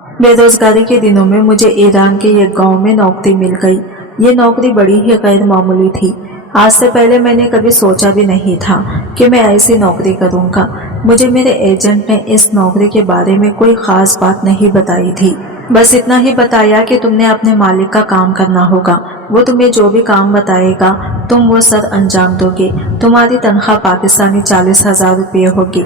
बेरोजगारी के दिनों में मुझे ईरान के एक गांव में नौकरी मिल गई। ये नौकरी बड़ी ही गैर मामूली थी। आज से पहले मैंने कभी सोचा भी नहीं था कि मैं ऐसी नौकरी करूंगा। मुझे मेरे एजेंट ने इस नौकरी के बारे में कोई खास बात नहीं बताई थी। बस इतना ही बताया कि तुमने अपने मालिक का काम करना होगा। वो तुम्हें जो भी काम बताएगा तुम वो सर अंजाम दोगे। तुम्हारी तनख्वाह पाकिस्तानी 40,000 रुपये होगी।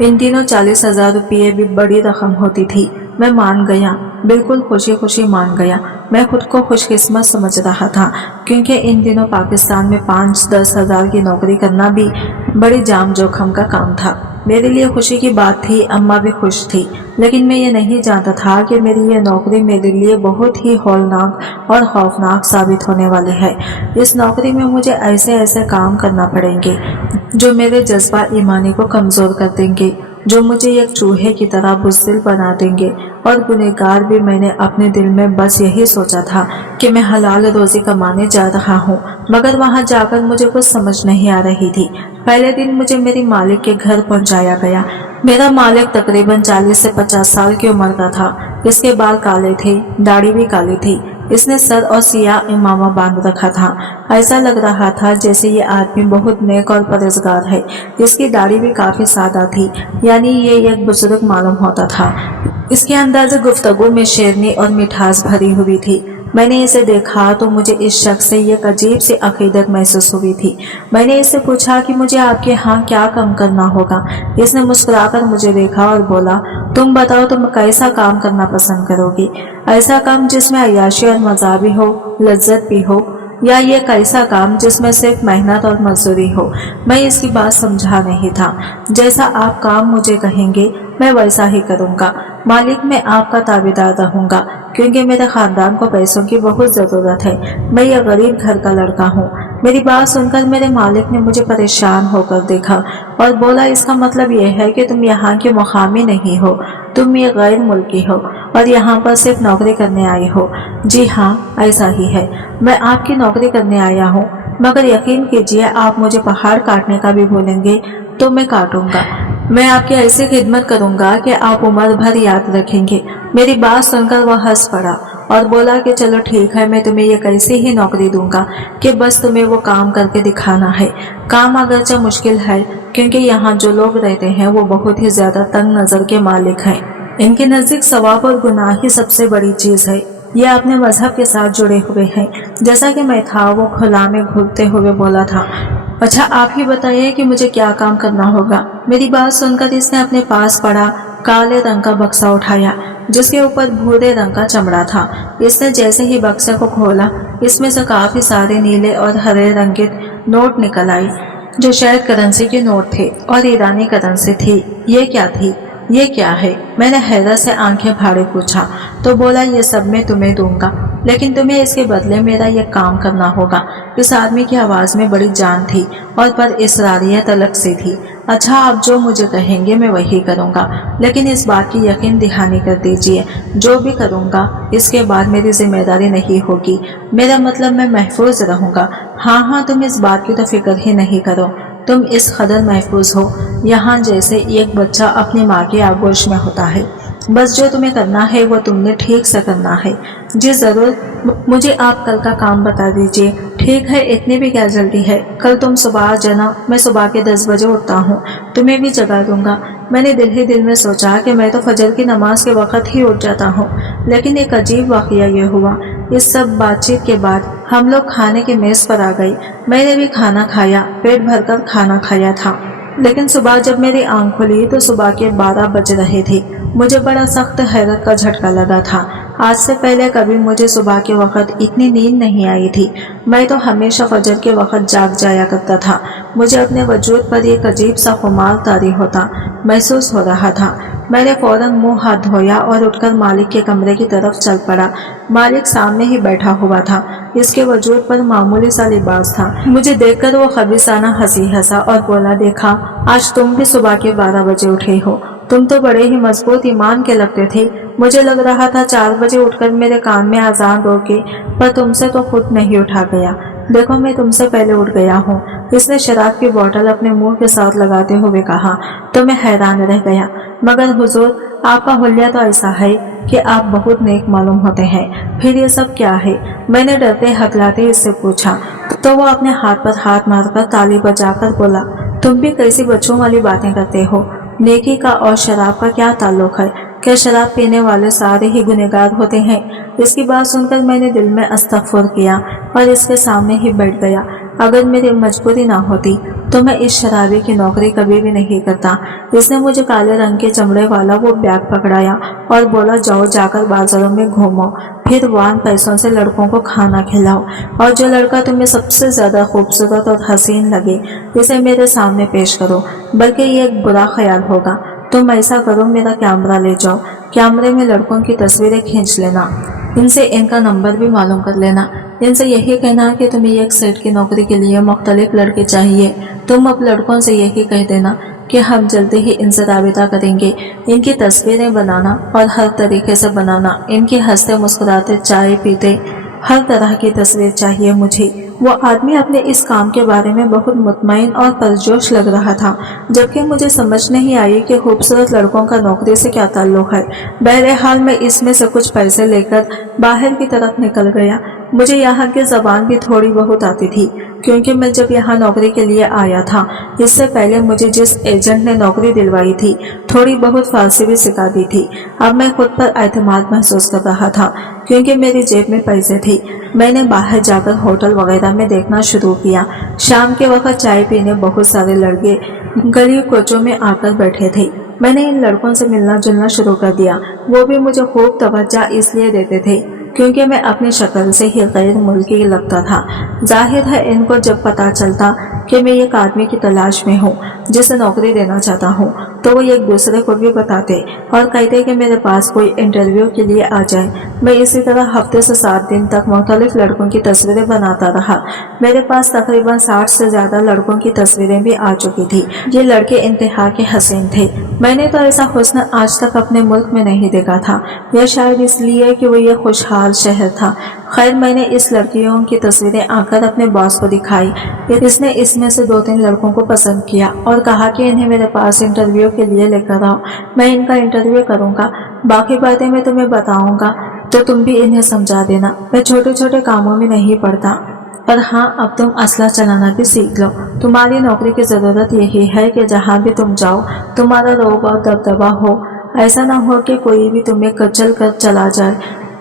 इन दिनों 40,000 रुपये भी बड़ी रकम होती थी। मैं मान गया, बिल्कुल खुशी खुशी मान गया। मैं खुद को खुशकिस्मत समझ रहा था क्योंकि इन दिनों पाकिस्तान में 5-10 हज़ार की नौकरी करना भी बड़ी जाम जोखम का काम था। मेरे लिए खुशी की बात थी, अम्मा भी खुश थी, लेकिन मैं ये नहीं जानता था कि मेरी ये नौकरी मेरे लिए बहुत ही हौलनाक और खौफनाक साबित होने वाली है। इस नौकरी में मुझे ऐसे ऐसे काम करना पड़ेंगे जो मेरे जज्बा ईमानी को कमज़ोर कर देंगे, जो मुझे एक चूहे की तरह बुज़दिल बना देंगे और गुनहगार भी। मैंने अपने दिल में बस यही सोचा था कि मैं हलाल रोज़ी कमाने जा रहा हूँ, मगर वहाँ जाकर मुझे कुछ समझ नहीं आ रही थी। पहले दिन मुझे मेरी मालिक के घर पहुँचाया गया। मेरा मालिक तकरीबन 40 से 50 साल की उम्र का था। इसके बाल काले थे, दाढ़ी भी काली थी। इसने सर और सियाह इमामा बांध रखा था। ऐसा लग रहा था जैसे ये आदमी बहुत नेक और परहेजगार है। इसकी दाढ़ी भी काफी सादा थी, यानी ये एक बुजुर्ग मालूम होता था। इसके अंदाज़ गुफ्तगू में शेरनी और मिठास भरी हुई थी। मैंने इसे देखा तो मुझे इस शख्स से एक अजीब सी अकीदत महसूस हुई थी। मैंने इससे पूछा कि मुझे आपके यहाँ क्या काम करना होगा। इसने मुस्कुराकर मुझे देखा और बोला, तुम बताओ तुम कैसा काम करना पसंद करोगी? ऐसा काम जिसमें अय्याशी और मज़ा भी हो, लज्जत भी हो, या ये कैसा काम जिसमें सिर्फ मेहनत और मजदूरी हो? मैं इसकी बात समझा नहीं था। जैसा आप काम मुझे कहेंगे मैं वैसा ही करूँगा। मालिक मैं आपका ताबेदार रहूँगा क्योंकि मेरे खानदान को पैसों की बहुत ज़रूरत है। मैं ये गरीब घर का लड़का हूँ। मेरी बात सुनकर मेरे मालिक ने मुझे परेशान होकर देखा और बोला, इसका मतलब यह है कि तुम यहाँ के मुकामी नहीं हो, तुम ये गैर मुल्की हो और यहाँ पर सिर्फ नौकरी करने आए हो। जी हाँ, ऐसा ही है। मैं आपकी नौकरी करने आया हूँ, मगर यकीन कीजिए आप मुझे पहाड़ काटने का भी बोलेंगे तो मैं काटूंगा। मैं आपकी ऐसी खिदमत करूंगा कि आप उम्र भर याद रखेंगे। मेरी बात सुनकर वह हंस पड़ा और बोला कि चलो ठीक है, मैं तुम्हें ये कैसी ही नौकरी दूंगा कि बस तुम्हें वो काम करके दिखाना है। काम अगरचे मुश्किल है क्योंकि यहाँ जो लोग रहते हैं वो बहुत ही ज्यादा तंग नजर के मालिक हैं। इनके नजदीक सवाब और गुनाह ही सबसे बड़ी चीज है। ये अपने मजहब के साथ जुड़े हुए हैं। जैसा कि मैं था, वो खुला में घूरते हुए बोला था, अच्छा आप ही बताइए कि मुझे क्या काम करना होगा। मेरी बात सुनकर इसने अपने पास पड़ा काले रंग का बक्सा उठाया जिसके ऊपर भूरे रंग का चमड़ा था। इसने जैसे ही बक्से को खोला, इसमें से काफी सारे नीले और हरे रंग के नोट निकल आई जो शायद करेंसी के नोट थे और ईरानी करेंसी थी। ये क्या थी? ये क्या है? मैंने हैरत से आंखें फाड़े पूछा तो बोला, ये सब मैं तुम्हें दूंगा, लेकिन तुम्हें इसके बदले मेरा ये काम करना होगा। इस आदमी की आवाज़ में बड़ी जान थी और पर इसरारियत अलग सी थी। अच्छा आप जो मुझे कहेंगे मैं वही करूँगा, लेकिन इस बात की यकीन दहानी कर दीजिए, जो भी करूँगा इसके बाद मेरी जिम्मेदारी नहीं होगी। मेरा मतलब मैं महफूज रहूँगा। हाँ हाँ, तुम इस बात की तो फिक्र ही नहीं करो, तुम इस कदर महफूज हो यहाँ जैसे एक बच्चा अपनी माँ के आगोश में होता है। बस जो तुम्हें करना है वो तुमने ठीक से करना है। जी ज़रूर, मुझे आप कल का काम बता दीजिए। ठीक है, इतनी भी क्या जल्दी है? कल तुम सुबह आ जाना। मैं सुबह के 10 बजे उठता हूँ, तुम्हें भी जगा दूंगा। मैंने दिल ही दिल में सोचा कि मैं तो फजर की नमाज के वक़्त ही उठ जाता हूँ, लेकिन एक अजीब वाक़या ये हुआ। इस सब बातचीत के बाद हम लोग खाने के मेज़ पर आ गए। मैंने भी खाना खाया, पेट भरकर खाना खाया था, लेकिन सुबह जब मेरी आँख खुली तो सुबह के 12 बज रहे थे। मुझे बड़ा सख्त हैरत का झटका लगा था। आज से पहले कभी मुझे सुबह के वक़्त इतनी नींद नहीं आई थी। मैं तो हमेशा फजर के वक़्त जाग जाया करता था। मुझे अपने वजूद पर एक अजीब सा खुमार तारी होता महसूस हो रहा था। मैंने फौरन मुंह हाथ धोया और उठकर मालिक के कमरे की तरफ चल पड़ा। मालिक सामने ही बैठा हुआ था। इसके वजूद पर मामूली सा लिबास था। मुझे देखकर वो खबीसाना हंसी हंसा और बोला, देखा आज तुम भी सुबह के 12 बजे उठे हो। तुम तो बड़े ही मजबूत ईमान के लगते थे। मुझे लग रहा था 4 बजे उठकर मेरे कान में अजान दोगे, पर तुमसे तो खुद नहीं उठा गया। देखो मैं तुमसे पहले उठ गया हूँ। इसने शराब की बोतल अपने मुंह के साथ लगाते हुए कहा तो मैं हैरान रह गया। मगर हुजूर, आपका हुलिया तो ऐसा है कि आप बहुत नेक मालूम होते हैं, फिर ये सब क्या है? मैंने डरते हकलाते इससे पूछा तो वो अपने हाथ पर हाथ मारकर ताली बजाकर बोला, तुम भी कैसी बच्चों वाली बातें करते हो? नेकी का और शराब का क्या ताल्लुक है? क्या शराब पीने वाले सारे ही गुनहगार होते हैं? इसकी बात सुनकर मैंने दिल में अस्तगफुर किया और इसके सामने ही बैठ गया। अगर मेरी मजबूरी ना होती तो मैं इस शराबी की नौकरी कभी भी नहीं करता। इसने मुझे काले रंग के चमड़े वाला वो बैग पकड़ाया और बोला, जाओ जाकर बाजारों में घूमो, फिर वहाँ पैसों से लड़कों को खाना खिलाओ और जो लड़का तुम्हें सबसे ज्यादा खूबसूरत और हसीन लगे उसे मेरे सामने पेश करो। बल्कि ये एक बुरा ख्याल होगा। तुम ऐसा करो, मेरा कैमरा ले जाओ, कैमरे में लड़कों की तस्वीरें खींच लेना, इनसे इनका नंबर भी मालूम कर लेना, इनसे यही कहना कि तुम्हें एक सेट की नौकरी के लिए मुख्तलिफ लड़के चाहिए। तुम अब लड़कों से यही कह देना कि हम जल्दी ही इनसे राबिता करेंगे। इनकी तस्वीरें बनाना और हर तरीके से बनाना, इनकी हंसते मुस्कुराते चाय पीते हर तरह की तस्वीर चाहिए मुझे। वो आदमी अपने इस काम के बारे में बहुत मुतमईन और परजोश लग रहा था, जबकि मुझे समझ नहीं आई कि खूबसूरत लड़कों का नौकरी से क्या ताल्लुक है। बहरहाल मैं इसमें से कुछ पैसे लेकर बाहर की तरफ निकल गया। मुझे यहाँ की ज़बान भी थोड़ी बहुत आती थी, क्योंकि मैं जब यहाँ नौकरी के लिए आया था, इससे पहले मुझे जिस एजेंट ने नौकरी दिलवाई थी थोड़ी बहुत फारसी भी सिखा दी थी। अब मैं खुद पर एतमाद महसूस कर रहा था, क्योंकि मेरी जेब में पैसे थे। मैंने बाहर जाकर होटल वगैरह में देखना शुरू किया। शाम के वक्त चाय पीने बहुत सारे लड़के गली कोचों में आकर बैठे थे। मैंने इन लड़कों से मिलना जुलना शुरू कर दिया। वो भी मुझे खूब तवज्जो इसलिए देते थे क्योंकि मैं अपनी शक्ल से ही गैर मुल्की लगता था। जाहिर है इनको जब पता चलता कि मैं एक आदमी की तलाश में हूँ जिसे नौकरी देना चाहता हूँ, तो वो एक दूसरे को भी बताते और कहते कि मेरे पास कोई इंटरव्यू के लिए आ जाए। मैं इसी तरह हफ्ते से 7 दिन तक मुख्तलिफ लड़कों की तस्वीरें बनाता रहा। मेरे पास तकरीबन 60 से ज्यादा लड़कों की तस्वीरें भी आ चुकी थी। ये लड़के इंतहा के हसीन थे। मैंने तो ऐसा हुस्न आज तक अपने मुल्क में नहीं देखा था, या शायद इसलिए कि वो ये खुशहाल शहर था। खैर, मैंने इस लड़कियों की तस्वीरें आकर अपने बॉस को दिखाई। इसने इसमें से 2-3 लड़कों को पसंद किया और कहा कि इन्हें मेरे पास इंटरव्यू के लिए लेकर आओ, मैं इनका इंटरव्यू करूंगा, बाकी बातें मैं तुम्हें बताऊंगा तो तुम भी इन्हें समझा देना। मैं छोटे छोटे कामों में नहीं पड़ता। और हाँ, अब तुम असला चलाना भी सीख लो। तुम्हारी नौकरी की ज़रूरत यही है कि जहाँ भी तुम जाओ तुम्हारा रौब और दबदबा हो। ऐसा ना हो कि कोई भी तुम्हें कचल कर चला जाए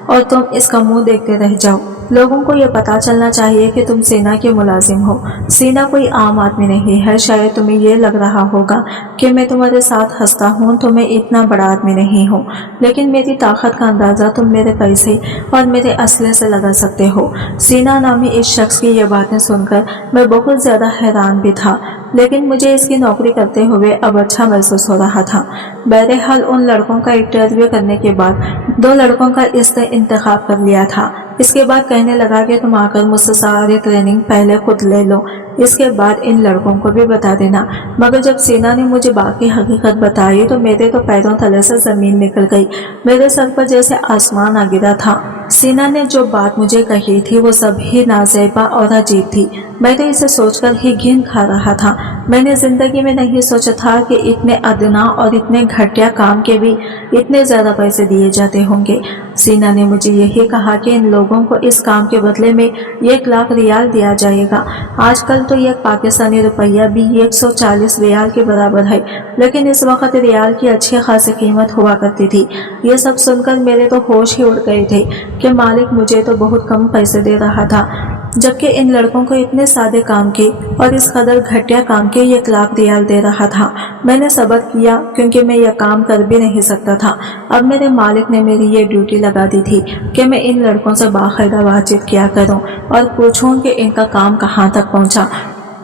और तुम इसका मुंह देखते रह जाओ। लोगों को ये पता चलना चाहिए कि तुम सेना के मुलाजिम हो। सेना कोई आम आदमी नहीं है। शायद तुम्हें ये लग रहा होगा कि मैं तुम्हारे साथ हंसता हूँ तो मैं इतना बड़ा आदमी नहीं हूँ, लेकिन मेरी ताकत का अंदाज़ा तुम मेरे पैसे और मेरे असले से लगा सकते हो। सेना नामी इस शख्स की ये बातें सुनकर मैं बहुत ज़्यादा हैरान भी था, लेकिन मुझे इसकी नौकरी करते हुए अब अच्छा महसूस हो रहा था। बहरहाल उन लड़कों का इंटरव्यू करने के बाद 2 लड़कों का इसने इंतखाब कर लिया था। इसके बाद कहने लगा कि तुम आकर मुझसे सारी ट्रेनिंग पहले खुद ले लो, इसके बाद इन लड़कों को भी बता देना। मगर जब सेना ने मुझे बाकी हकीकत बताई तो मेरे तो पैरों तले से जमीन निकल गई। मेरे सर पर जैसे आसमान आ गिरा था। सेना ने जो बात मुझे कही थी वो सभी नाज़ेबा और अजीब थी। मैं तो इसे सोचकर ही घिन खा रहा था। मैंने जिंदगी में नहीं सोचा था कि इतने अदना और इतने घटिया काम के भी इतने ज्यादा पैसे दिए जाते होंगे। सीना ने मुझे यही कहा कि इन लोगों को इस काम के बदले में 1 लाख रियाल दिया जाएगा। आजकल तो एक पाकिस्तानी रुपया भी 140 रियाल के बराबर है, लेकिन इस वक्त रियाल की अच्छी खासी कीमत हुआ करती थी। ये सब सुनकर मेरे तो होश ही उड़ गए थे कि मालिक मुझे तो बहुत कम पैसे दे रहा था, जबकि इन लड़कों को इतने सादे काम के और इस कदर घटिया काम के 1 लाख रियाल दे रहा था। मैंने सब्र किया क्योंकि मैं यह काम कर भी नहीं सकता था। अब मेरे मालिक ने मेरी ये ड्यूटी लगा दी थी कि मैं इन लड़कों से बाकायदा बातचीत किया करूं और पूछूं कि इनका काम कहां तक पहुंचा,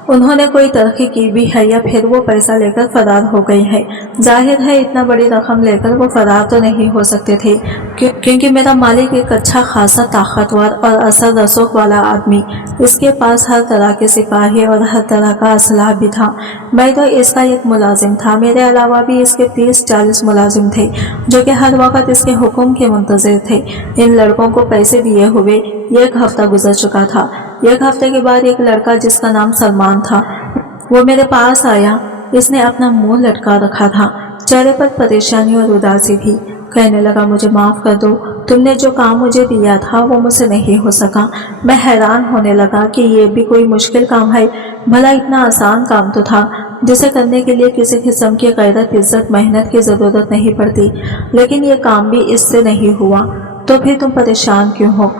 उन्होंने कोई तरक्की की भी है या फिर वो पैसा लेकर फरार हो गई है। जाहिर है इतना बड़ी रकम लेकर वो फरार तो नहीं हो सकते थे, क्योंकि मेरा मालिक एक अच्छा खासा ताकतवर और असर रसूख वाला आदमी, इसके पास हर तरह के सिपाही और हर तरह का असलाह भी था। मैं तो इसका एक मुलाजिम था, मेरे अलावा भी इसके 30-40 मुलाजिम थे जो कि हर वक्त इसके हुक्म के मुंतज़िर थे। इन लड़कों को पैसे दिए हुए 1 हफ्ता गुजर चुका था। 1 हफ्ते के बाद एक लड़का जिसका नाम सलमान था वो मेरे पास आया। इसने अपना मुंह लटका रखा था, चेहरे पर परेशानी और उदासी थी। कहने लगा, मुझे माफ़ कर दो, तुमने जो काम मुझे दिया था वो मुझसे नहीं हो सका। मैं हैरान होने लगा कि ये भी कोई मुश्किल काम है। भला इतना आसान काम तो था जिसे करने के लिए किसी किस्म की गैरत, इज्जत, मेहनत की ज़रूरत नहीं पड़ती, लेकिन ये काम भी इससे नहीं हुआ। तो फिर तुम परेशान क्यों हो?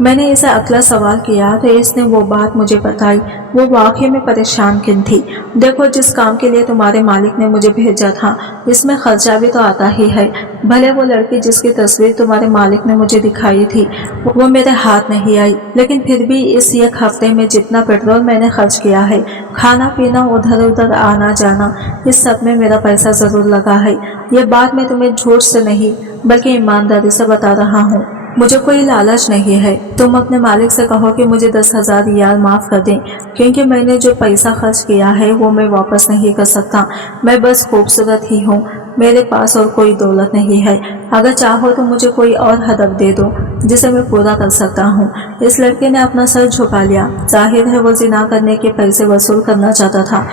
मैंने इसे अगला सवाल किया तो इसने वो बात मुझे बताई। वो वाकई में परेशान किन थी। देखो, जिस काम के लिए तुम्हारे मालिक ने मुझे भेजा था इसमें खर्चा भी तो आता ही है। भले वो लड़की जिसकी तस्वीर तुम्हारे मालिक ने मुझे दिखाई थी वो मेरे हाथ नहीं आई, लेकिन फिर भी इस एक हफ्ते में जितना पेट्रोल मैंने खर्च किया है, खाना पीना, उधर उधर आना जाना, इस सब में मेरा पैसा ज़रूर लगा है। ये बात मैं तुम्हें झूठ से नहीं बल्कि ईमानदारी से बता रहा हूँ। मुझे कोई लालच नहीं है। तुम अपने मालिक से कहो कि मुझे 10,000 रियाल माफ़ कर दें, क्योंकि मैंने जो पैसा खर्च किया है वो मैं वापस नहीं कर सकता। मैं बस खूबसूरत ही हूँ, मेरे पास और कोई दौलत नहीं है। अगर चाहो तो मुझे कोई और हदफ दे दो जिसे मैं पूरा कर सकता हूँ। इस लड़के ने अपना सर झुका लिया। जाहिर है वो जिना करने के पैसे वसूल करना चाहता था,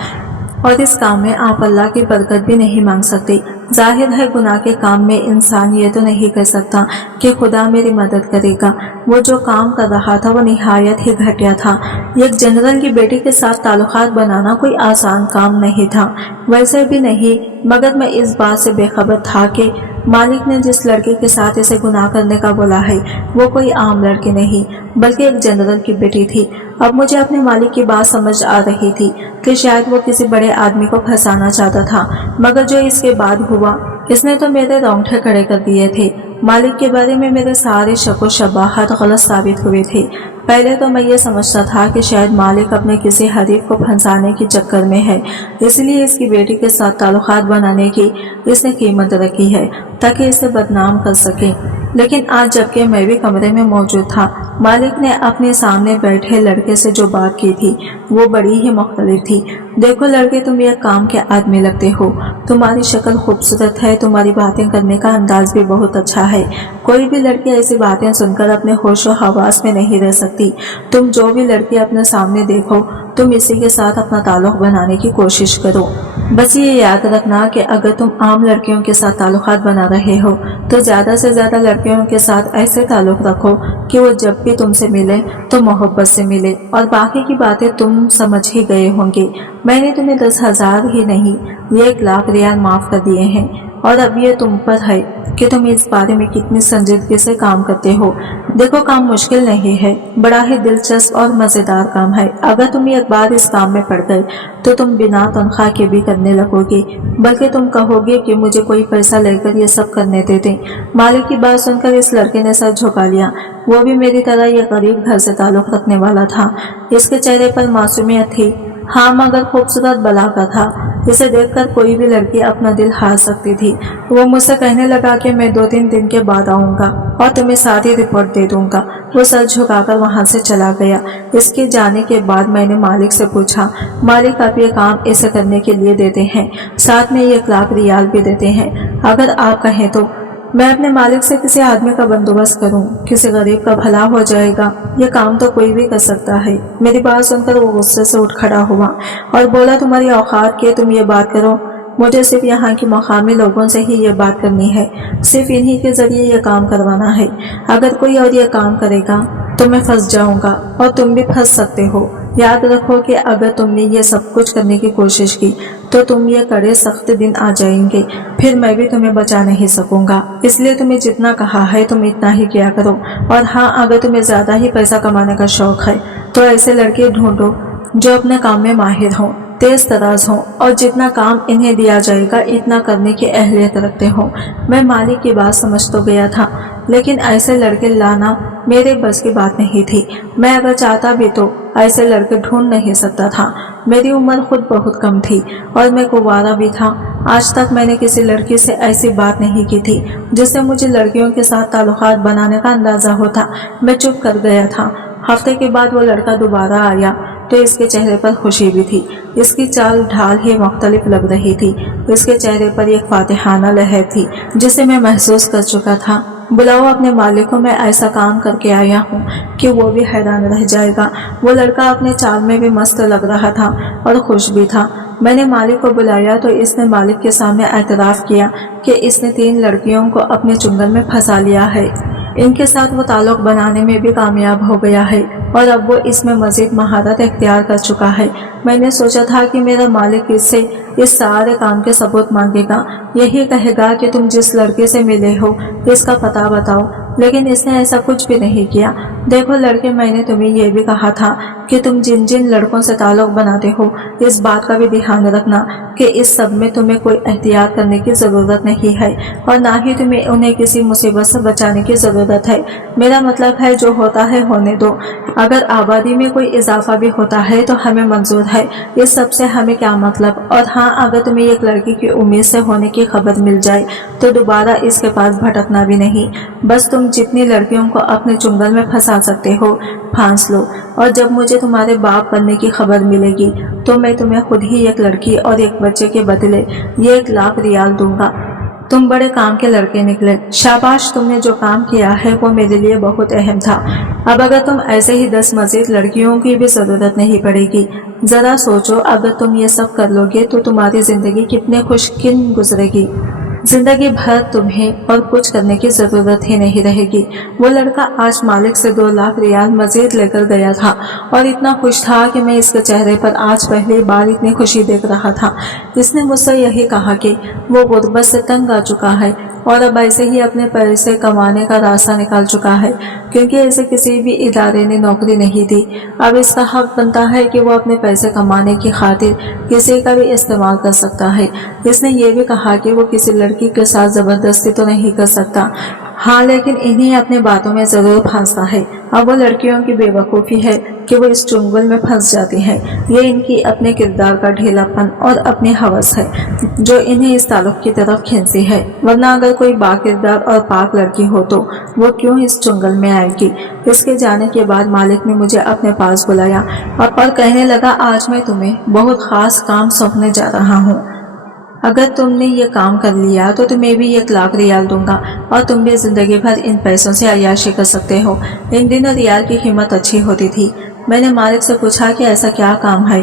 और इस काम में आप अल्लाह की बरकत भी नहीं मांग सकते। जाहिर है गुनाह के काम में इंसान ये तो नहीं कह सकता कि खुदा मेरी मदद करेगा। वो जो काम कर रहा था वो निहायत ही घटिया था। एक जनरल की बेटी के साथ ताल्लुकात बनाना कोई आसान काम नहीं था, वैसे भी नहीं, मगर मैं इस बात से बेखबर था कि मालिक ने जिस लड़के के साथ इसे गुनाह करने का बोला है वो कोई आम लड़की नहीं बल्कि एक जनरल की बेटी थी। अब मुझे अपने मालिक की बात समझ आ रही थी कि शायद वो किसी बड़े आदमी को फंसाना चाहता था, मगर जो इसके बाद हुआ इसने तो मेरे रोंगटे खड़े कर दिए थे। मालिक के बारे में मेरे सारे शक व शबाहत गलत साबित हुए थे। पहले तो मैं ये समझता था कि शायद मालिक अपने किसी हरीफ को फंसाने के चक्कर में है, इसलिए इसकी बेटी के साथ ताल्लुकात बनाने की इसने कीमत रखी है ताकि इसे बदनाम कर सके। लेकिन आज जबकि मैं भी कमरे में मौजूद था, मालिक ने अपने सामने बैठे लड़के से जो बात की थी वो बड़ी ही मुख्तलिफ थी। देखो लड़के, तुम ये काम के आदमी लगते हो, तुम्हारी शक्ल खूबसूरत है, तुम्हारी बातें करने का अंदाज भी बहुत अच्छा है। कोई भी लड़की ऐसी बातें सुनकर अपने होश व हवास में नहीं रह सकती। तुम जो भी लड़की अपने सामने देखो तुम इसी के साथ अपना ताल्लुक बनाने की कोशिश करो। बस ये याद रखना कि अगर तुम आम लड़कियों के साथ ताल्लुकात बना रहे हो तो ज़्यादा से ज़्यादा लड़कियों के साथ ऐसे ताल्लुक रखो कि वो जब भी तुमसे मिले तो मोहब्बत से मिले, और बाकी की बातें तुम समझ ही गए होंगे। मैंने तुम्हें 10,000 ही नहीं 1 लाख रियाल माफ़ कर दिए हैं, और अब ये तुम पर है कि तुम इस बारे में कितनी संजीदगी से काम करते हो। देखो, काम मुश्किल नहीं है, बड़ा ही दिलचस्प और मज़ेदार काम है। अगर तुम एक बार इस काम में पड़ गए तो तुम बिना तनख्वाह के भी करने लगोगे, बल्कि तुम कहोगे कि मुझे कोई पैसा लेकर ये सब करने दे दें। मालिक की बात सुनकर इस लड़के ने सर झुका लिया। वो भी मेरी तरह ये गरीब घर से ताल्लुक़ रखने वाला था। इसके चेहरे पर मासूमियत थी, हाँ, मगर खूबसूरत बला का था। इसे देखकर कोई भी लड़की अपना दिल हार सकती थी। वो मुझसे कहने लगा कि मैं 2-3 दिन के बाद आऊँगा और तुम्हें सारी रिपोर्ट दे दूँगा। वो सर झुकाकर वहाँ से चला गया। इसके जाने के बाद मैंने मालिक से पूछा, मालिक आप ये काम ऐसे करने के लिए देते हैं, साथ में 1 लाख रियाल भी देते हैं। अगर आप कहें तो मैं अपने मालिक से किसी आदमी का बंदोबस्त करूं, किसी गरीब का भला हो जाएगा। ये काम तो कोई भी कर सकता है। मेरी बात सुनकर वो गुस्से से उठ खड़ा हुआ और बोला, तुम्हारी औकात के तुम ये बात करो, मुझे सिर्फ यहाँ के मकामी लोगों से ही ये बात करनी है, सिर्फ इन्हीं के जरिए ये काम करवाना है। अगर कोई और ये काम करेगा तो मैं फंस जाऊंगा और तुम भी फंस सकते हो। याद रखो कि अगर तुमने ये सब कुछ करने की कोशिश की तो तुम ये कड़े सख्त दिन आ जाएंगे, फिर मैं भी तुम्हें बचा नहीं सकूंगा। इसलिए तुम्हें जितना कहा है तुम इतना ही किया करो। और हाँ, अगर तुम्हें ज़्यादा ही पैसा कमाने का शौक है तो ऐसे लड़के ढूंढो जो अपने काम में माहिर हों, तेज तराज हों और जितना काम इन्हें दिया जाएगा इतना करने की अहलियत रखते हों। मैं मालिक की बात समझ तो गया था, लेकिन ऐसे लड़के लाना मेरे बस की बात नहीं थी। मैं अगर चाहता भी तो ऐसे लड़के ढूंढ नहीं सकता था। मेरी उम्र खुद बहुत कम थी और मैं कुंवारा भी था। आज तक मैंने किसी लड़की से ऐसी बात नहीं की थी जिससे मुझे लड़कियों के साथ ताल्लुकात बनाने का अंदाज़ा होता। मैं चुप कर गया था। हफ्ते के बाद वो लड़का दोबारा आया तो इसके चेहरे पर खुशी भी थी। इसकी चाल ढाल ही मुख्तलिफ लग रही थी। इसके चेहरे पर एक फातिहाना लहर थी जिसे मैं महसूस कर चुका था। बुलाओ अपने मालिक को, मैं ऐसा काम करके आया हूँ कि वो भी हैरान रह जाएगा। वो लड़का अपने चाल में भी मस्त लग रहा था और खुश भी था। میں نے مالک کو بلایا تو اس نے مالک کے سامنے اعتراف کیا کہ اس نے 3 لڑکیوں کو اپنے چنگل میں پھنسا لیا ہے، ان کے ساتھ وہ تعلق بنانے میں بھی کامیاب ہو گیا ہے اور اب وہ اس میں مزید مہارت اختیار کر چکا ہے۔ میں نے سوچا تھا کہ میرا مالک اس سے اس سارے کام کے ثبوت مانگے گا، یہی کہے گا کہ تم جس لڑکے سے ملے ہو اس کا پتہ بتاؤ، لیکن اس نے ایسا کچھ بھی نہیں کیا۔ دیکھو لڑکے، میں نے تمہیں یہ بھی کہا تھا کہ تم جن جن لڑکوں سے تعلق بناتے ہو اس بات کا بھی دھیان رکھنا کہ اس سب میں تمہیں کوئی احتیاط کرنے کی ضرورت نہیں ہے اور نہ ہی تمہیں انہیں کسی مصیبت سے بچانے کی ضرورت ہے۔ میرا مطلب ہے جو ہوتا ہے ہونے دو، اگر آبادی میں کوئی اضافہ بھی ہوتا ہے تو ہمیں منظور ہے، اس سب سے ہمیں کیا مطلب۔ اور ہاں، اگر تمہیں ایک لڑکی کی امید سے ہونے کی خبر مل جائے تو دوبارہ اس کے پاس بھٹکنا بھی نہیں، بس تم جتنی لڑکیوں کو اپنے چنگل میں پھنسا سکتے ہو پھانس لو، اور جب مجھے تمہارے باپ بننے کی خبر ملے گی تو میں تمہیں خود ہی ایک لڑکی اور ایک بچے کے بدلے یہ 1 لاکھ ریال دوں گا۔ تم بڑے کام کے لڑکے نکلے، شاباش، تم نے جو کام کیا ہے وہ میرے لیے بہت اہم تھا۔ اب اگر تم ایسے ہی 10 مزید لڑکیوں کی بھی ضرورت نہیں پڑے گی۔ ذرا سوچو، اگر تم یہ سب کر لو گے تو تمہاری زندگی کتنے خوشگوار گزرے گی، زندگی بھر تمہیں اور کچھ کرنے کی ضرورت ہی نہیں رہے گی۔ وہ لڑکا آج مالک سے 2 لاکھ ریال مزید لے کر گیا تھا اور اتنا خوش تھا کہ میں اس کے چہرے پر آج پہلی بار اتنی خوشی دیکھ رہا تھا۔ اس نے مجھ سے یہی کہا کہ وہ غربت سے تنگ آ چکا ہے اور اب ایسے ہی اپنے پیسے کمانے کا راستہ نکال چکا ہے، کیونکہ اسے کسی بھی ادارے نے نوکری نہیں دی۔ اب اس کا حق بنتا ہے کہ وہ اپنے پیسے کمانے کی خاطر کسی کا بھی استعمال کر سکتا ہے۔ اس نے یہ بھی کہا کہ وہ کسی لڑکی کے ساتھ زبردستی تو نہیں کر سکتا، ہاں لیکن انہیں اپنے باتوں میں ضرور پھنستا ہے۔ اب وہ لڑکیوں کی بے وقوفی ہے کہ وہ اس چنگل میں پھنس جاتی ہیں، یہ ان کی اپنے کردار کا ڈھیلا پن اور اپنی ہوس ہے جو انہیں اس تعلق کی طرف کھینچتی ہے، ورنہ اگر کوئی با کردار اور پاک لڑکی ہو تو وہ کیوں اس چنگل میں آئے گی۔ اس کے جانے کے بعد مالک نے مجھے اپنے پاس بلایا اور کہنے لگا، آج میں تمہیں بہت خاص کام سونپنے جا رہا ہوں، اگر تم نے یہ کام کر لیا تو تمہیں بھی 1 لاکھ ریال دوں گا اور تم بھی زندگی بھر ان پیسوں سے عیاشی کر سکتے ہو۔ ان دنوں ریال کی قیمت اچھی ہوتی تھی۔ میں نے مالک سے پوچھا کہ ایسا کیا کام ہے،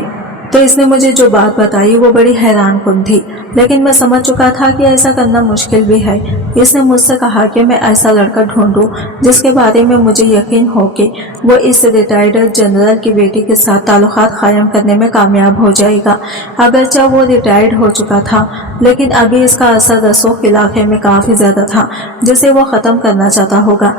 تو اس نے مجھے جو بات بتائی وہ بڑی حیران کن تھی، لیکن میں سمجھ چکا تھا کہ ایسا کرنا مشکل بھی ہے۔ اس نے مجھ سے کہا کہ میں ایسا لڑکا ڈھونڈوں جس کے بارے میں مجھے یقین ہو کہ وہ اس ریٹائرڈ جنرل کی بیٹی کے ساتھ تعلقات قائم کرنے میں کامیاب ہو جائے گا۔ اگرچہ وہ ریٹائرڈ ہو چکا تھا لیکن ابھی اس کا اثر رسوخ علاقے میں کافی زیادہ تھا جسے وہ ختم کرنا چاہتا ہوگا۔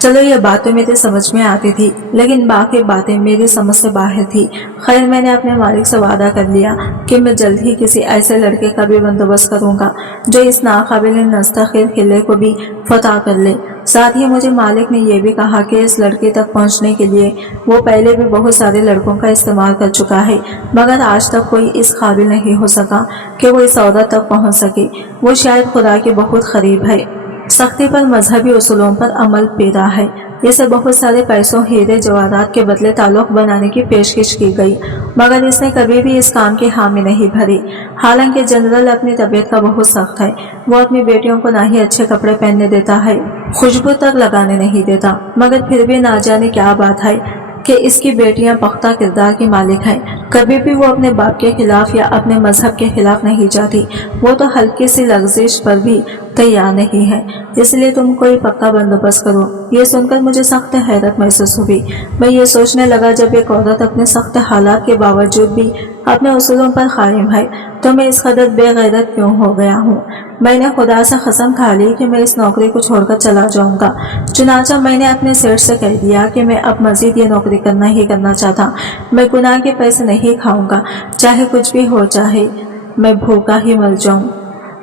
چلو یہ بات تو میری سمجھ میں آتی تھی لیکن باقی باتیں میری سمجھ سے باہر تھی۔ خیر، میں نے اپنے مالک سے وعدہ کر لیا کہ میں جلد ہی کسی ایسے لڑکے کا بھی بندوبست کروں گا جو اس ناقابل نستعلیق قلعے کو بھی فتح کر لے۔ ساتھ ہی مجھے مالک نے یہ بھی کہا کہ اس لڑکے تک پہنچنے کے لیے وہ پہلے بھی بہت سارے لڑکوں کا استعمال کر چکا ہے مگر آج تک کوئی اس قابل نہیں ہو سکا کہ وہ اس عورت تک پہنچ سکے۔ وہ شاید خدا کے بہت قریب ہے، سختی پر مذہبی اصولوں پر عمل پیرا ہے۔ اسے بہت سارے پیسوں، ہیرے جواہرات کے بدلے تعلق بنانے کی پیشکش کی گئی مگر اس نے کبھی بھی اس کام کی حامی نہیں بھری۔ حالانکہ جنرل اپنی طبیعت کا بہت سخت ہے، وہ اپنی بیٹیوں کو نہ ہی اچھے کپڑے پہننے دیتا ہے، خوشبو تک لگانے نہیں دیتا، مگر پھر بھی نہ جانے کیا بات ہے کہ اس کی بیٹیاں پختہ کردار کی مالک ہیں۔ کبھی بھی وہ اپنے باپ کے خلاف یا اپنے مذہب کے خلاف نہیں جاتی، وہ تو ہلکی سی لغزش پر بھی تیار نہیں ہے، اس لیے تم کوئی پکا بندوبست کرو۔ یہ سن کر مجھے سخت حیرت محسوس ہوئی۔ میں یہ سوچنے لگا، جب ایک عورت اپنے سخت حالات کے باوجود بھی اپنے اصولوں پر قائم ہے تو میں اس قدر بے غیرت کیوں ہو گیا ہوں۔ میں نے خدا سے قسم کھا لی کہ میں اس نوکری کو چھوڑ کر چلا جاؤں گا۔ چنانچہ میں نے اپنے سیٹ سے کہہ دیا کہ میں اب مزید یہ نوکری کرنا چاہتا، میں گناہ کے پیسے نہیں کھاؤں گا، چاہے کچھ بھی ہو، چاہے میں بھوکا ہی مر جاؤں،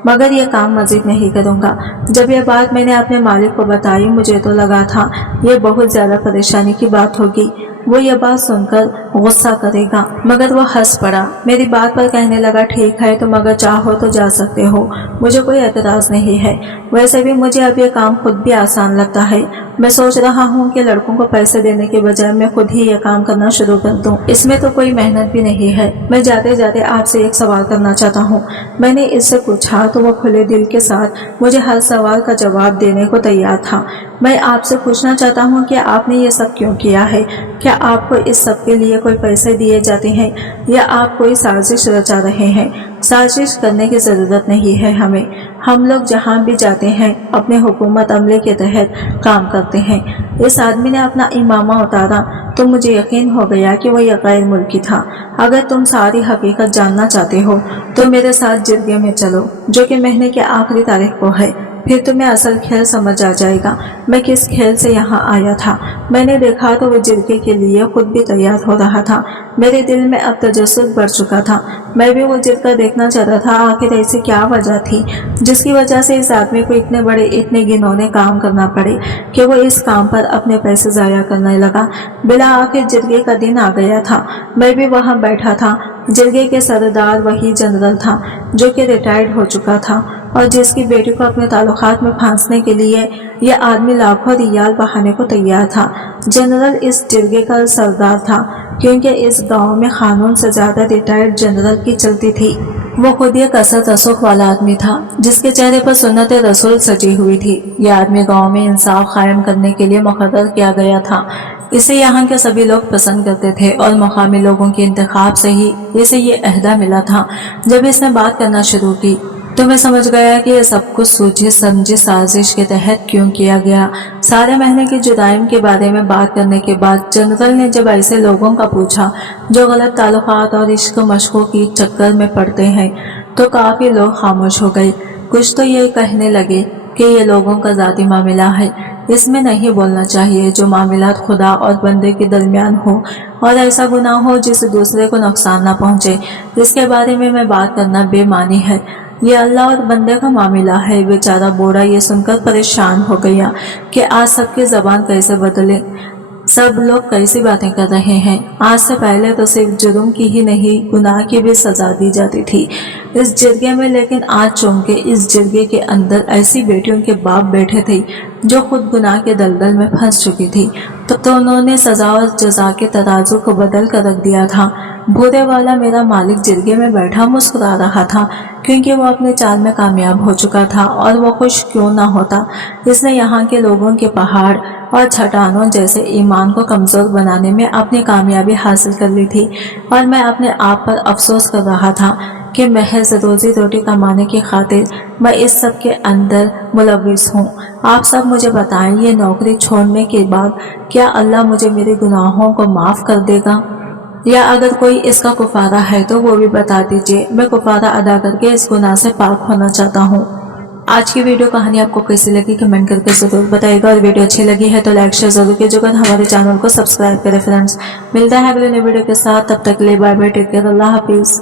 مگر یہ کام مزید نہیں کروں گا۔ جب یہ بات میں نے اپنے مالک کو بتائی مجھے تو لگا تھا یہ بہت زیادہ پریشانی کی بات ہوگی، وہ یہ بات سن کر غصہ کرے گا، مگر وہ ہنس پڑا، میری بات پر کہنے لگا، ٹھیک ہے تم اگر چاہو تو جا سکتے ہو، مجھے کوئی اعتراض نہیں ہے، ویسے بھی مجھے اب یہ کام خود بھی آسان لگتا ہے، میں سوچ رہا ہوں کہ لڑکوں کو پیسے دینے کے بجائے میں خود ہی یہ کام کرنا شروع کر دوں، اس میں تو کوئی محنت بھی نہیں ہے۔ میں جاتے جاتے آپ سے ایک سوال کرنا چاہتا ہوں۔ میں نے اس سے پوچھا تو وہ کھلے دل کے ساتھ مجھے ہر سوال کا جواب دینے کو تیار تھا۔ میں آپ سے پوچھنا چاہتا ہوں کہ آپ نے یہ سب کیوں کیا ہے؟ کیا آپ کو اس سب کے لیے कोई पैसे दिए जाते हैं या आप कोई साजिश रचा रहे हैं। साजिश करने की ज़रूरत नहीं है हमें। हम लोग जहाँ भी जाते हैं अपने हुकूमत अमले के तहत काम करते हैं। इस आदमी ने अपना इमामा उतारा तो मुझे यकीन हो गया कि वह गैर मुल्की था। अगर तुम सारी हकीकत जानना चाहते हो तो मेरे साथ जिरगे में चलो, जो कि महीने के आखिरी तारीख को है। फिर तुम्हें असल खेल समझ आ जाएगा मैं किस खेल से यहाँ आया था। मैंने देखा तो वो जिरगे के लिए खुद भी तैयार हो रहा था। मेरे दिल में अब तजस्सुस बढ़ चुका था। मैं भी वो जिरगा देखना चाहता था। आखिर ऐसी क्या वजह थी जिसकी वजह से इस आदमी को इतने घिनौने काम करना पड़े कि वो इस काम पर अपने पैसे ज़ाया करने लगा। बिला आखिर जिरगे का दिन आ गया था। मैं भी वहाँ बैठा था। जिरगे के सरदार वही जनरल था जो कि रिटायर्ड हो चुका था और जिसकी बेटी को अपने ताल्लुकात में फांसने के लिए यह आदमी लाखों रियाल बहाने को तैयार था। जनरल इस जिरगे का सरदार था क्योंकि इस गांव में कानून से ज्यादा रिटायर्ड जनरल की चलती थी। वो खुद एक असद रसूख वाला आदमी था जिसके चेहरे पर सुन्नत रसूल सजी हुई थी। यह आदमी गांव में इंसाफ कायम करने के लिए मुकर्रर किया गया था। इसे यहाँ के सभी लोग पसंद करते थे और मुकामी लोगों के इंतखाब से ही इसे ये अहदा मिला था। जब इसने बात करना शुरू की तो मैं समझ गया कि यह सब कुछ सूझी समझी साजिश के तहत क्यों किया गया। सारे महीने के जुदाइम के बारे में बात करने के बाद जनरल ने जब ऐसे लोगों का पूछा जो गलत ताल्लुकात और इश्क मशकों की चक्कर में पड़ते हैं तो काफी लोग खामोश हो गए। कुछ तो ये कहने लगे कि ये लोगों का जाती मामला है, इसमें नहीं बोलना चाहिए। जो मामला खुदा और बंदे के दरमियान हो और ऐसा गुनाह हो जिससे दूसरे को नुकसान न पहुंचे, इसके बारे में मैं बात करना बेमानी है। ये अल्लाह और बंदे का मामला है। बेचारा बूढ़ा ये सुनकर परेशान हो गया कि आज सबकी जबान कैसे बदले, सब लोग कैसी बातें कर रहे हैं। आज से पहले तो सिर्फ जुर्म की ही नहीं गुनाह की भी सजा दी जाती थी इस जिरगे में, लेकिन आज चूंकि इस जिरगे के अंदर ऐसी बेटियों के बाप बैठे थे जो खुद गुनाह के दलदल में फंस चुकी थी तो उन्होंने सजा और जजा के तराजू को बदल कर रख दिया था। बूढ़े वाला मेरा मालिक जिरगे में बैठा मुस्कुरा रहा था क्योंकि वो अपने चाल में कामयाब हो चुका था और वो खुश क्यों ना होता। इसने यहाँ के लोगों के पहाड़ और चट्टानों जैसे ईमान को कमजोर बनाने में अपनी कामयाबी हासिल कर ली थी और मैं अपने आप पर अफसोस कर रहा था कि महज रोजी रोटी कमाने की खातिर मैं इस सब के अंदर मुलविस हूँ। आप सब मुझे बताएं, ये नौकरी छोड़ने के बाद क्या अल्लाह मुझे मेरे गुनाहों को माफ़ कर देगा, या अगर कोई इसका कुफारा है तो वो भी बता दीजिए। मैं कुफारा अदा करके इस गुनाह से पाक होना चाहता हूँ। आज की वीडियो कहानी आपको कैसी लगी कमेंट करके जरूर बताइएगा और वीडियो अच्छी लगी है तो लाइक शेयर जरूर कीजिएगा। हमारे चैनल को सब्सक्राइब करें फ्रेंड्स। मिलता है अगले नए वीडियो के साथ, तब तक के लिए बाय बाय, टेक केयर, अल्लाह हाफिज।